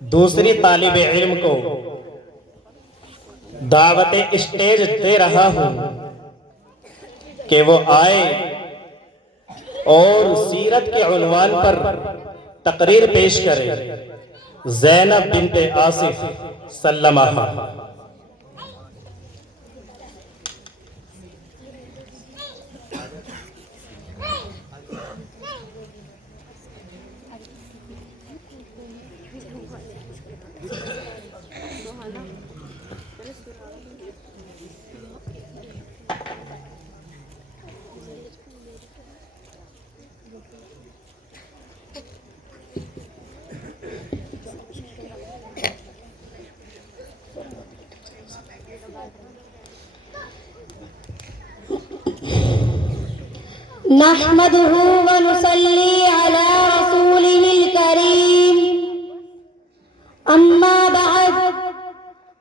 دوسری طالب علم کو دعوت اسٹیج دے رہا ہوں کہ وہ آئے اور سیرت کے عنوان پر تقریر پیش کرے۔ زینب بنت آصف سلمہ۔ نحمده ونصلي على رسوله الكريم أما بعد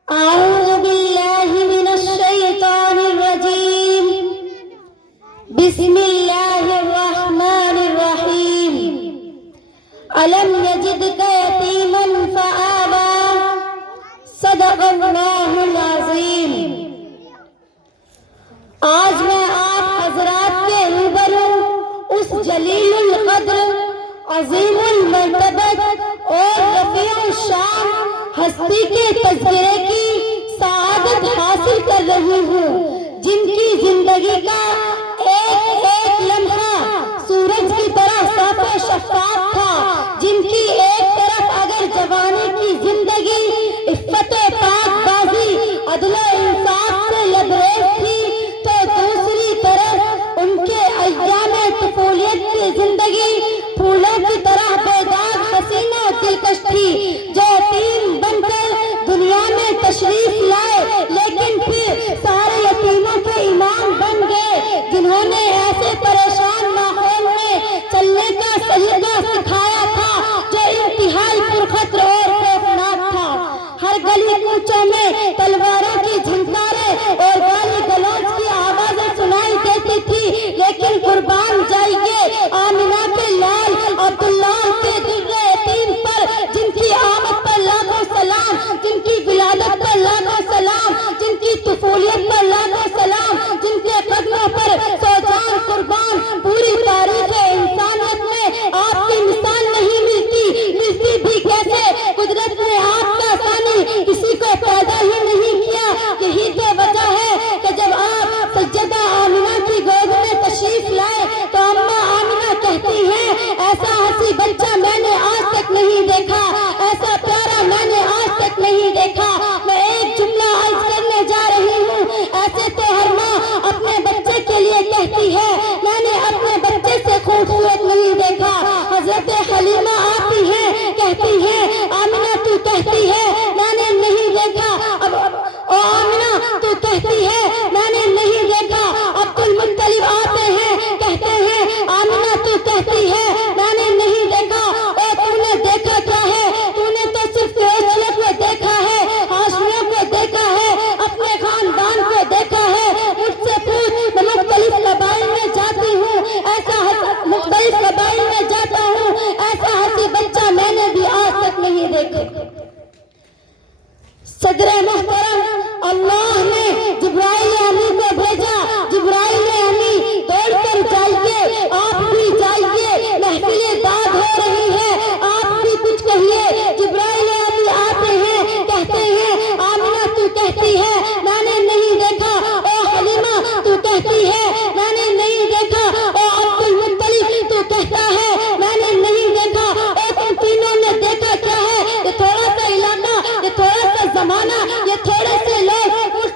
أعوذ بالله من الشيطان الرجيم بسم الله الرحمن الرحيم ألم يجدك يتيما فآوى صدق الله العظيم۔ آج میں آپ حضرات کے روبرو اس جلیل القدر، عظیم المرتبت اور رفیع الشان ہستی کے تذکرے کی سعادت حاصل کر رہی ہوں، جن کی زندگی کا ایک ایک لمحہ سورج کی طرح صاف و شفاف تھا، جن کی ایک طرف اگر جوانی کی زندگی عفت و پاک بازی، عدل و انصاف سے لبریز تھی، دوسری طرف ان کے ایام طفولیت کی زندگی پھولوں کی طرح بے داغ، حسین و دلکش تھی، جو یتیم بن کر دنیا میں تشریف لائے لیکن پھر سارے یتیموں کے امام بن گئے، جنہوں نے ایسے پریشان ماحول میں چلنے کا طریقہ سکھایا تھا جو انتہائی پرخطر اور خوفناک تھا۔ ہر گلی کوچوں میں تلواروں کی جھنکاریں اور گالی گلوچ کی آوازیں سنائی دیتی تھی، لیکن قربان جائیے آمنہ کے لال عبداللہ کے در یتیم پر، جن کی آمد پر لاکھوں سلام، جن کی ولادت پر لاکھوں سلام، جن کی طفولیت پر لاکھوں سلام، جن کے قدموں پر سو جان قربان۔ پوری تاریخ انسانیت میں آپ کی مثال نہیں ملتی بھی کیسے؟ قدرت نے آپ کا ثانی کسی کو پیدا ہی نہیں کیا۔ یہی تو وجہ ہے کہ جب آپ سیدہ آمنہ کی گود میں تشریف لائے تو اماں آمنہ کہتی ہیں، ایسا حسی بچہ میں نے آج تک نہیں دیکھا، ایسا پیارا میں نے آج تک نہیں دیکھا۔ میں ایک جملہ عرض کرنے جا رہی ہوں، ایسے تو ہر ماں اپنے بچے کے لیے کہتی ہے، میں نے اپنے بچے سے خوبصورت نہیں دیکھا۔ حضرت حلیمہ آتی ہیں، کہتی ہیں، آمنہ تو کہتی ہے میں نے نہیں دیکھا، او آمنہ تو کہتی ہے میں نے نہیں دیکھا۔ عبد المطلب آتے ہیں، کہتے ہیں، آمنہ تو کہتی ہے میں نے نہیں دیکھا۔ اے تو نے دیکھا کیا ہے؟ تو نے تو صرف قریشیوں کو دیکھا ہے، ہاشمیوں کو دیکھا ہے، اپنے خاندان کو دیکھا ہے۔ مجھ سے پوچھ، میں مختلف قبائل میں جاتی ہوں، مختلف قبائل میں جاتا ہوں، ایسا حسی بچہ میں نے بھی آج تک نہیں دیکھا۔ صدر محترم، اللہ نے جبرائیل امین کو بھیجا، جبرائیل امین دوڑ کر جائیے، آپ بھی جائیے، محفل داد ہو رہی ہے، آپ بھی کچھ کہیے۔ جبرائیل امین آتے ہیں، کہتے ہیں، آمنہ تو کہتی ہے میں نے نہیں دیکھا، او حلیمہ تو کہتی ہے میں نے نہیں دیکھا، او عبد المطلب تو کہتا ہے میں نے نہیں دیکھا۔ اے تم تینوں نے دیکھا کیا ہے؟ یہ تھوڑا سا علاقہ، یہ تھوڑا سا زمانہ، یہ تھوڑے سے لوگ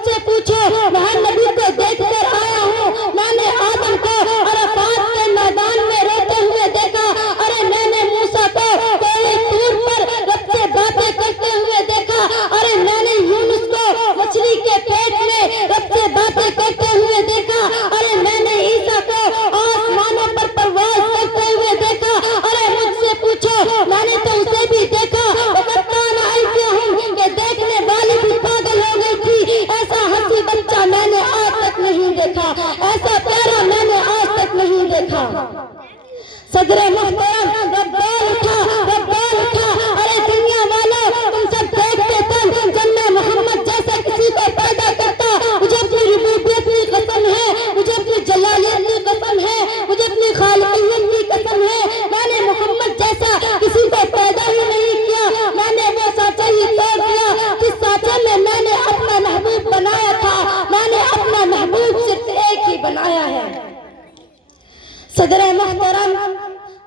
صدر محترم،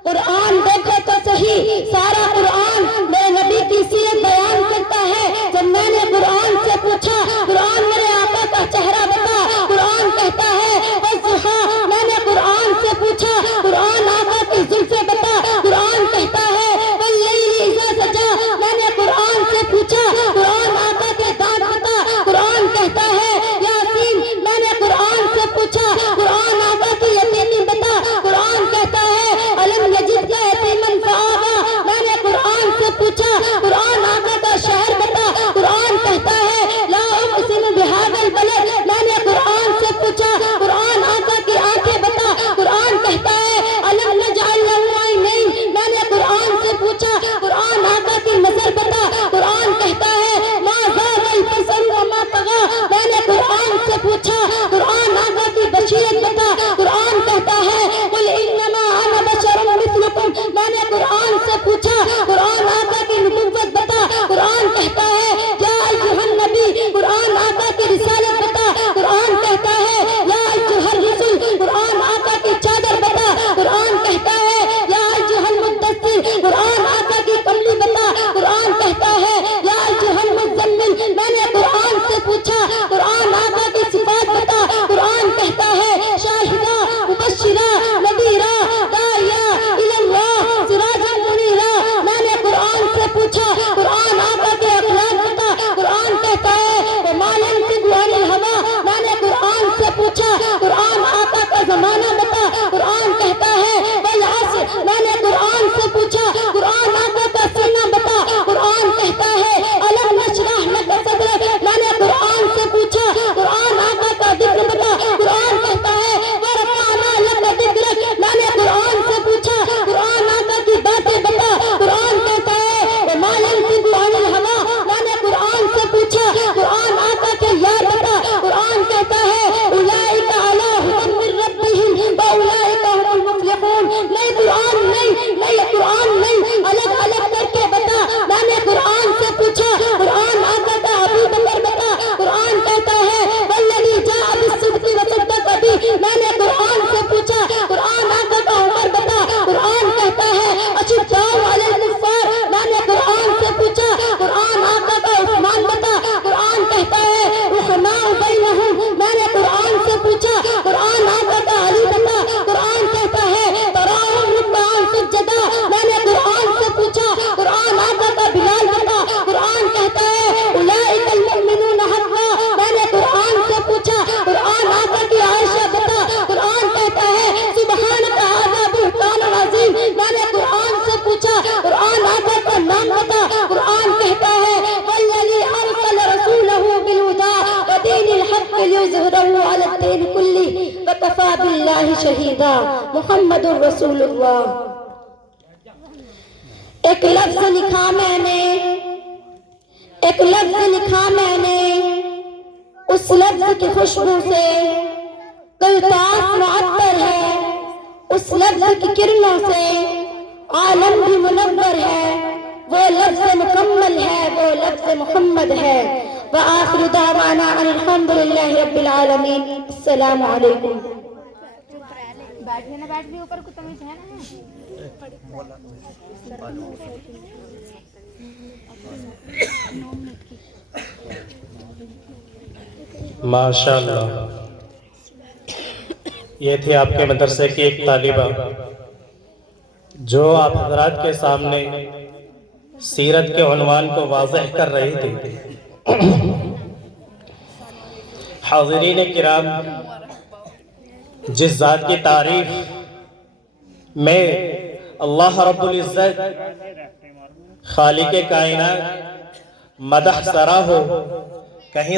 قرآن دیکھو تو صحیح، سارا قرآن میرے نبی کی سیرت بیان کرتا ہے۔ جب میں نے قرآن سے پوچھا قرآن میرے آقا کا چہرہ بتا، قرآن کہتا ہے والضحیٰ۔ میں نے قرآن سے پوچھا قرآن آقا کی زلفیں بتا، قرآن کہتا ہے واللیل اذا سجا۔ میں نے قرآن سے پوچھا قرآن آقا کے دانت بتا، قرآن کہتا ہے یاسین۔ میں نے قرآن سے پوچھا قرآن آقا کی یتیمی بتا، قرآن کہتا ہے علم یجد کا یتیمن فآویٰ۔ میں نے قرآن سے پوچھا قرآن آقا کا شہر بتا، قرآن کہتا ہے لا اقسم بہذا البلد۔ میں نے قرآن سے پوچھا قرآن آقا کی آنکھیں بتا، قرآن کہتا ہے علم نجعل لہ عینین۔ میں نے قرآن سے پوچھا قرآن آقا کی نظر بتا، قرآن کہتا ہے ما زاغ البصر وما طغیٰ۔ میں نے قرآن سے پوچھا قرآن آقا کی بشیرت بتا، قرآن کہتا ہے قل انما انا بشر مثلکم۔ میں نے قرآن سے پوچھا قرآن آقا کی نبوت بتا، قرآن کہتا ہے یا ایھا النبی۔ قرآن آقا کی رسالت بتا، قرآن کہتا ہے یا ایھا الرسول۔ قرآن آقا کی چادر بتا، قرآن کہتا ہے یا ایھا المدثر۔ قرآن آقا کی کملی بتا، قرآن کہتا ہے یا ایھا المزمل۔ میں نے قرآن سے پوچھا قرآن آقا کی صفات بتا، قرآن کہتا ہے شاہدہ مبشرہ نذیرہ داعیہ الی اللہ سراجا منیرہ۔ میں نے قرآن سے پوچھا قرآن آقا کے اخلاق بتا، قرآن کہتا ہے وما ینطق عن الہویٰ۔ میں نے قرآن سے پوچھا قرآن آقا کا زمانہ بتا، قرآن کہتا ہے والعصر۔ میں نے قرآن سے پوچھا قرآن آقا کا سینہ بتا، قرآن کہتا ہے الم نشرح لک صدرک۔ میں نے قرآن سے پوچھا قرآن آقا کا ذکر بتا، قرآن کہتا ہے ورفعنا لک ذکرک۔ میں نے قرآن سے پوچھا قرآن آقا کی باتیں بتا، قرآن کہتا ہے وما ینطق عن الہویٰ۔ میں نے قرآن سے پوچھا قرآن آقا کے یار بتا، قرآن کہتا ہے اولئک علی ھدی من ربہم واولئک ھم المفلحون۔ نہیں قرآن نہیں، نہیں قرآن نہیں، الگ الگ کر کے بتا۔ میں نے قرآن سے پوچھا قرآن آقا کا ابو بکر بتا، قرآن کہتا ہے والذی جاء بالصدق وصدق بہ۔ میں نے قرآن سے پوچھا قرآن آقا کا عمر بتا، قرآن کہتا ہے اشداء علی الکفار۔ میں نے قرآن سے پوچھا قرآن آقا کا عثمان بتا، قرآن کہتا ہے رحماء بینہم۔ میں نے قرآن سے پوچھا قرآن آقا کا علی بتا، قرآن کہتا ہے تراہم رکعا سجدا۔ میں نے قرآن سے پوچھا قرآن آقا کا بلال بتا، قرآن کہتا ہے اولئک المؤمنون حقا۔ میں نے قرآن سے پوچھا قرآن آقا کی عائشہ بتا، قرآن کہتا ہے سبحانک ھذا بہتان عظیم۔ میں نے قرآن سے پوچھا قرآن آقا کا نام بتا، قرآن کہتا ہے والذی ارسل رسولہ بالھدی ودین الحق لیظہرہ علی الدین کلہ وکفی باللہ شہیدا۔ محمد رسول اللہ۔ ایک لفظ لکھا میں نے، ایک لفظ لکھا میں نے، اس لفظ کی خوشبو سے کلطاف معطر ہے، اس لفظ کی کرنوں سے عالم بھی منور ہے۔ وہ لفظ مکمل ہے، وہ لفظ محمد ہے۔ وآخر دعوانا ان الحمدللہ رب العالمین۔ السلام علیکم۔ بیٹھے نہ بیٹھ بھی اوپر کو تمیز ہے نا۔ ماشاءاللہ، یہ تھی آپ کے مدرسے کی ایک طالبہ جو آپ حضرات کے سامنے سیرت کے عنوان کو واضح کر رہی تھی۔ حاضرین کرام، جس ذات کی تعریف میں اللہ رب العزت خالق کائنات مدح سرا ہو، کہیں